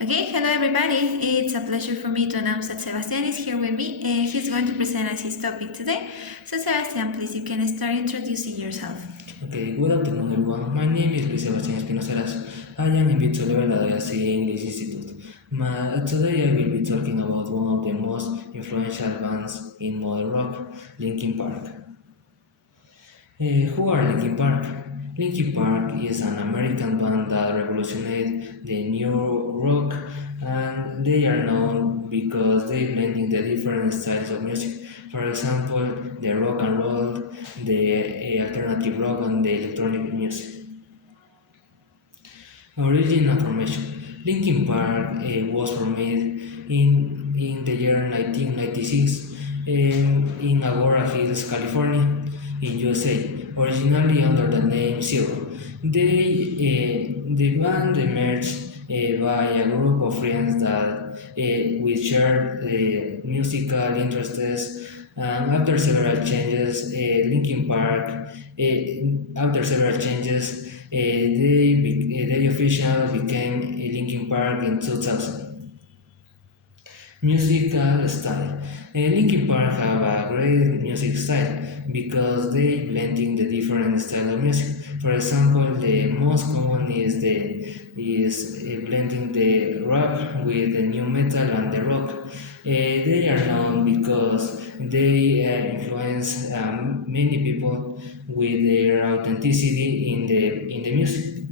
Okay, hello everybody. It's a pleasure for me to announce that Sebastian is here with me and he's going to present us his topic today. So, Sebastian, please, you can start introducing yourself. Okay, good afternoon everyone. My name is Sebastian Espinoza. I am in Vittorio Valladolid English Institute. Today I will be talking about one of the most influential bands in modern rock, Linkin Park. Who are Linkin Park? Linkin Park is an American band that revolutionized the new rock, and they are known because they blend in the different styles of music. For example, the rock and roll, the alternative rock, and the electronic music. Origin and formation. Linkin Park was formed in the year 1996 in Agoura Hills, California, in USA, originally under the name Zero. The band emerged by a group of friends that we shared musical interests. After several changes, Linkin Park, after several changes, they officially became Linkin Park in 2000. Musical style. Linkin Park have a great music style because they blending the different style of music. For example, the most common is blending the rap with the new metal and the rock. They are known because they influence many people with their authenticity in the music.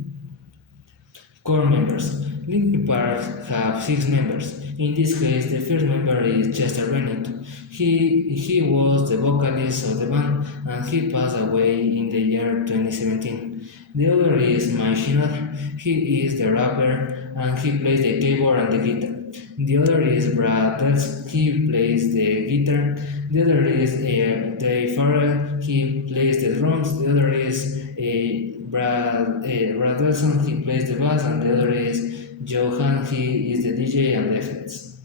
Core members. Linkin Park have six members. In this case, the first member is Chester Bennington. He was the vocalist of the band and he passed away in the year 2017. The other is Mike Shinoda. He is the rapper and he plays the keyboard and the guitar. The other is Brad Delson. He plays the guitar. The other is Dave Farrell. He plays the drums. The other is Brad Delson. He plays the bass, and the other is Johan. He is the DJ and the effects.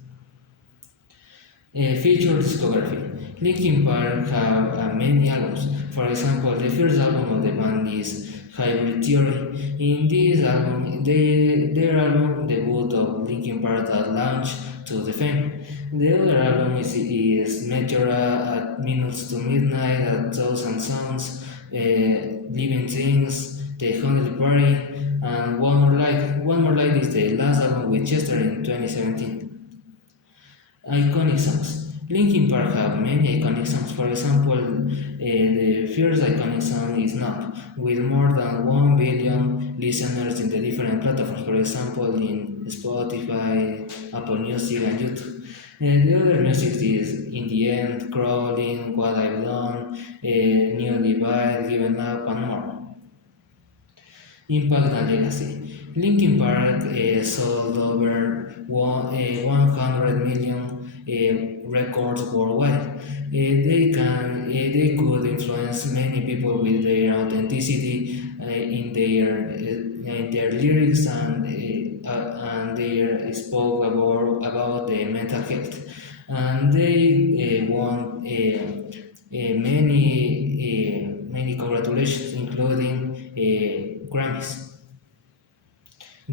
Feature discography. Linkin Park have many albums. For example, the first album of the band is Hybrid Theory. In this album, their album debut of Linkin Park that launched to the fame. The other album is Meteora at Minutes to Midnight, at Thousand Sounds, Living Things, The Honey Party, and One More Light. One More Light is the last album with Chester in 2017. Iconic songs. Linkin Park have many iconic songs. For example, the first iconic song is Numb, with more than 1 billion listeners in the different platforms. For example, in Spotify, Apple Music, and YouTube. And the other music is In the End, Crawling, What I've Done, New Divide, Given Up, and more. Impact and legacy. Linkin Park sold over 100 million records worldwide. They could influence many people with their authenticity in their lyrics and their spoke about the mental health. And they won many congratulations, including Grammys.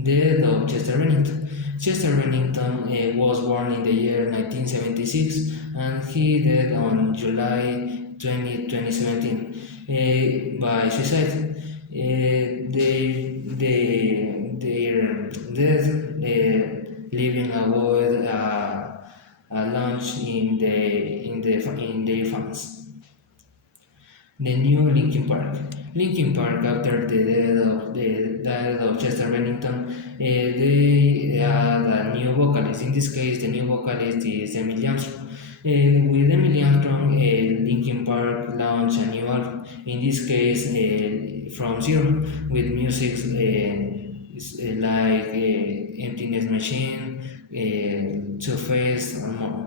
Death of Chester Bennington. Chester Bennington was born in the year 1976 and he died on July 20, 2017 by suicide. Their death leaving a void a launch in their fans. The new Linkin Park. Linkin Park, after the death of Chester Bennington, they had a new vocalist. In this case, the new vocalist is Emily Armstrong. With Emily Armstrong, Linkin Park launched a new album. In this case, from zero, with music like Emptiness Machine, Two Face, and more.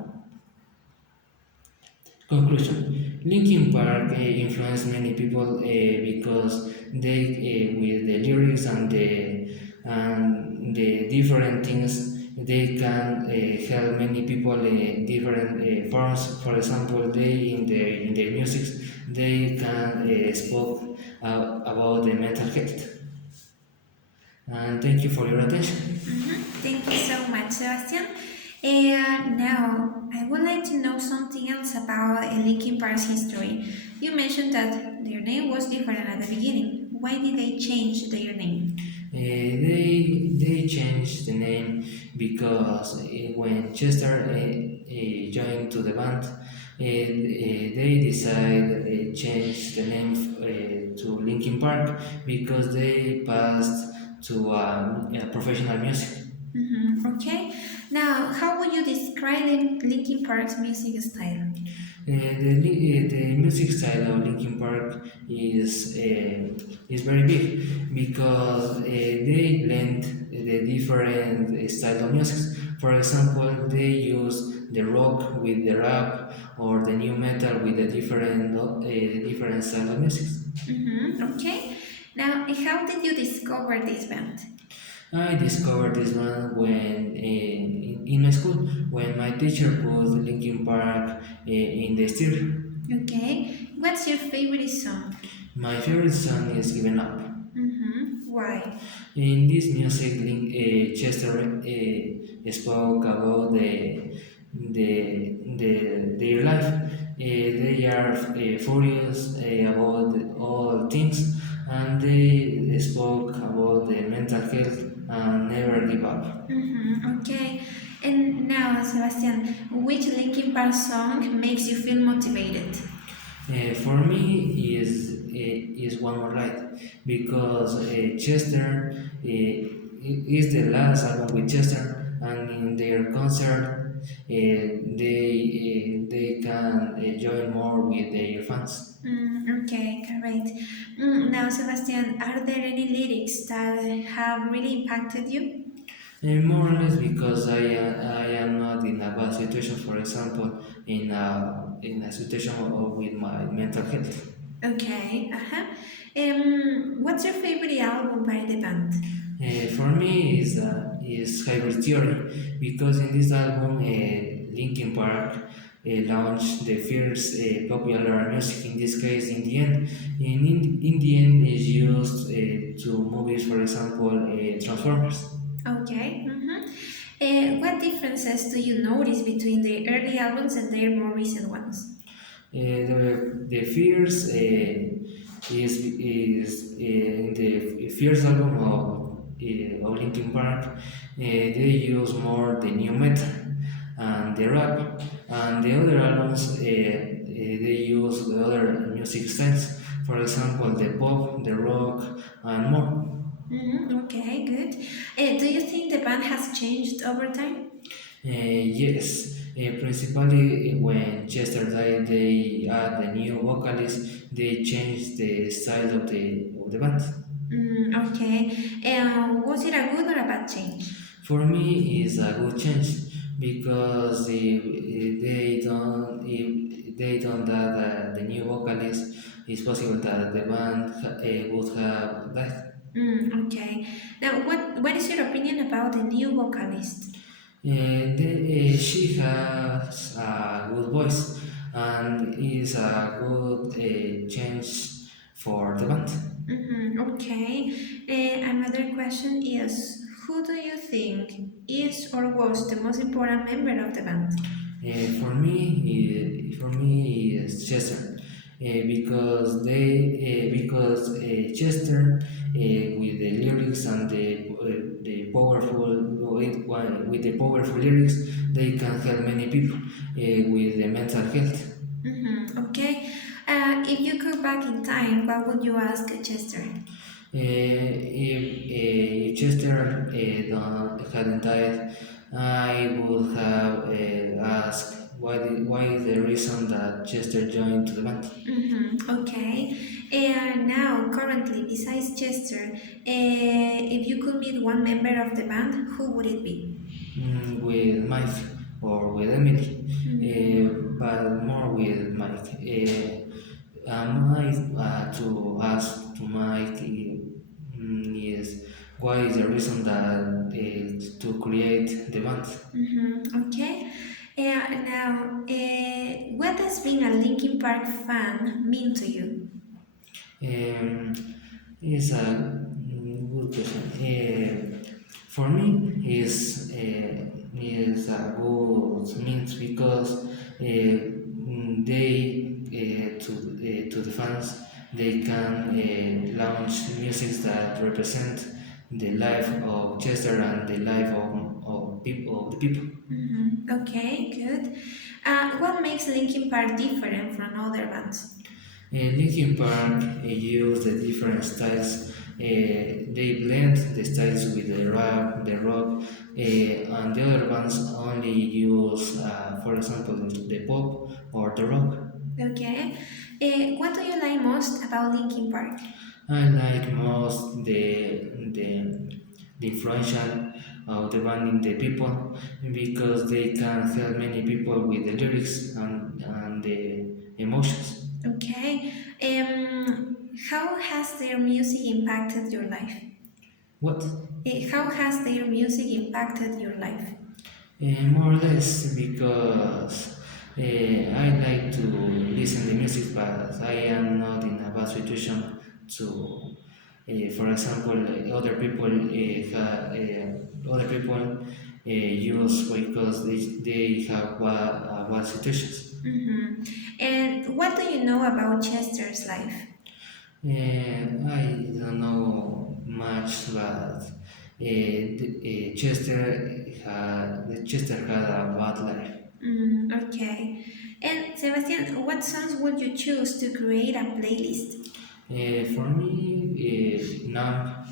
Conclusion. Linkin Park influenced many people because they, with the lyrics and the different things, they can help many people in different forms. For example, they in their music, they can spoke about the mental health. And thank you for your attention. Thank you so much, Sebastian. And now, I would like to know something else about Linkin Park's history. You mentioned that their name was different at the beginning. Why did they change their name? They changed the name because when Chester joined to the band, they decided change the name to Linkin Park because they passed to professional music. Okay. Now, how would you describe Linkin Park's music style? The music style of Linkin Park is very big because they blend the different style of music. For example, they use the rock with the rap or the new metal with the different style of music. Okay. Now, how did you discover this band? I discovered this one when in my school when my teacher put Linkin Park in the stereo. Okay. What's your favorite song? My favorite song is Given Up. Why? In this music, Chester spoke about their life. They are furious about all things, and they spoke about the mental health and never give up. Okay. And now, Sebastian, which Linkin Park song makes you feel motivated? For me, is one more light because Chester is the last album with Chester, and in their concert, they can join more with their fans. Okay, great. Now, Sebastian, are there any lyrics that have really impacted you? More or less because I am not in a bad situation. For example, in a situation with my mental health. Okay, uh-huh. What's your favorite album by the band? For me, is Hybrid Theory because in this album, Linkin Park launched the first popular music. In this case, in the end, in the end, is used to movies, for example, Transformers. Okay. What differences do you notice between the early albums and their more recent ones? The Fears is in the first album of Linkin Park. They use more the new metal and the rap, and the other albums they use the other music styles. For example, the pop, the rock, and more. Okay, good. Do you think the band has changed over time? Yes, principally when Chester died, they add a new vocalist. They changed the style of the band. Okay. Was it a good or a bad change? For me, it's a good change because if they don't add the new vocalist, it's possible that the band would have died. Okay. Now, what is your opinion about the new vocalist? She has a good voice and is a good change for the band. Okay. Another question is, who do you think is or was the most important member of the band? For me, is Chester, because Chester with the lyrics and the powerful with the powerful lyrics, they can help many people with the mental health. Okay. If you could back in time, what would you ask Chester? If Chester hadn't died, I would have asked why is the reason that Chester joined to the band. Okay. And now, currently, besides Chester, if you could meet one member of the band, who would it be? With Mike or with Emily, but more with Mike. Mike to ask to Mike is what is the reason that to create the band. Okay. Now, what does being a Linkin Park fan mean to you? Um, is a good question. For me, is a good means because to the fans they can launch music that represent the life of Chester and the life of the people. Okay, good. What makes Linkin Park different from other bands? Linkin Park use the different styles. They blend the styles with the rap, the rock, and the other bands only use, for example, the pop or the rock. Okay. What do you like most about Linkin Park? I like most the influential of the band in the people because they can help many people with the lyrics and the emotions. Okay. How has their music impacted your life? What? How has their music impacted your life? More or less because I like to listen to music, but I am not in a bad situation to, for example, other people use because they have bad situations. Mm-hmm. And what do you know about Chester's life? I don't know much, but Chester had a bad life. Okay. And Sebastian, what songs would you choose to create a playlist? For me, numb,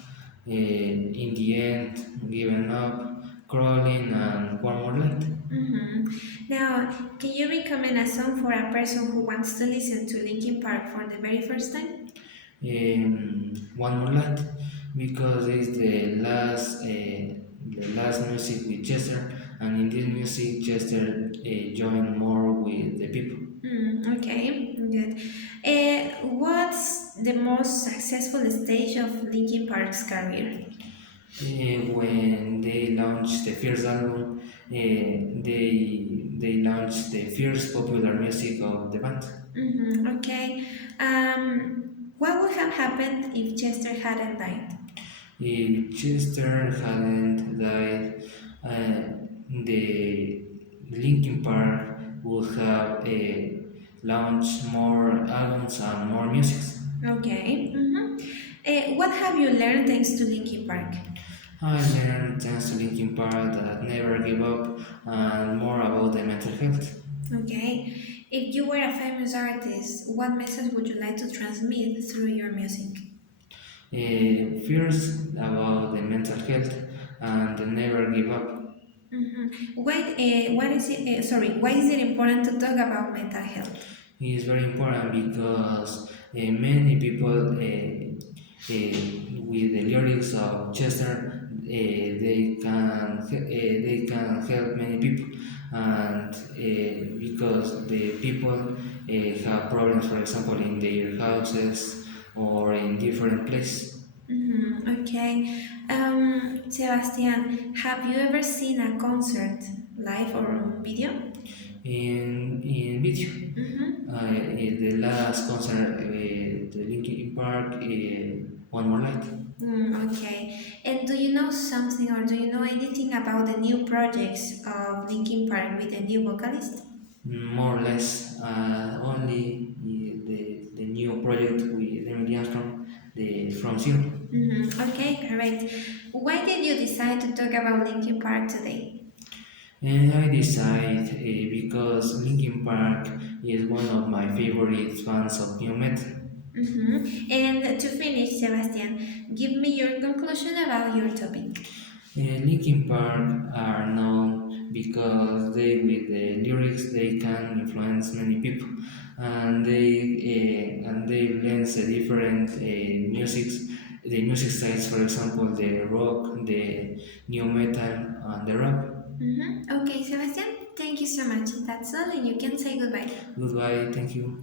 in the end, giving up, crawling, and one more light. Mm-hmm. Now, can you recommend a song for a person who wants to listen to Linkin Park for the very first time? One more light, because it's the last music with Chester, and in this music, Chester joined more with the people. Okay, good. What's the most successful stage of Linkin Park's career? When they launched the first album, they launched the first popular music of the band. Okay. What would have happened if Chester hadn't died? If Chester hadn't died, the Linkin Park would have launched more albums and more music. Okay. What have you learned thanks to Linkin Park? I learned thanks to Linkin Park that never give up and more about the mental health. Okay. If you were a famous artist, what message would you like to transmit through your music? First about the mental health and the never give up. What is it? Sorry. Why is it important to talk about mental health? Is very important because many people with the lyrics of Chester they can help many people and because the people have problems, for example, in their houses or in different places. Okay. Sebastian, have you ever seen a concert live or on video? In video. The last concert, the Linkin Park, One More Light. Okay. And do you know something or do you know anything about the new projects of Linkin Park with the new vocalist? More or less, only the new project with Emily Armstrong, the From Zero. Okay, correct. Why did you decide to talk about Linkin Park today? And I decided because Linkin Park is one of my favorite bands of new metal. And to finish, Sebastian, give me your conclusion about your topic. Linkin Park are known because with the lyrics, they can influence many people, and they blend the different the music styles. For example, the rock, the new metal, and the rap. Okay, Sebastian, thank you so much. That's all, and you can say goodbye. Goodbye. Thank you.